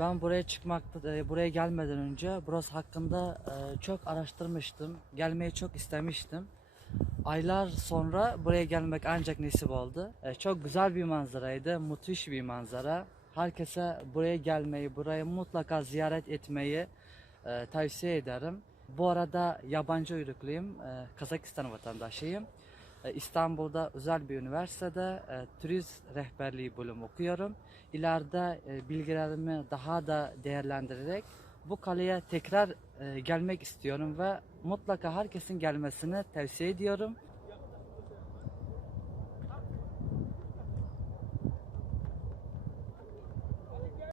Ben buraya çıkmakta, e, buraya gelmeden önce burası hakkında e, çok araştırmıştım. Gelmeyi çok istemiştim. Aylar sonra buraya gelmek ancak nasip oldu. E, Çok güzel bir manzaraydı, müthiş bir manzara. Herkese buraya gelmeyi, burayı mutlaka ziyaret etmeyi tavsiye ederim. Bu arada yabancı uyrukluyum, Kazakistan vatandaşıyım. E, İstanbul'da özel bir üniversitede e, turizm rehberliği bölümü okuyorum. İleride e, bilgilerimi daha da değerlendirerek bu kaleye tekrar e, gelmek istiyorum ve mutlaka herkesin gelmesini tavsiye ediyorum.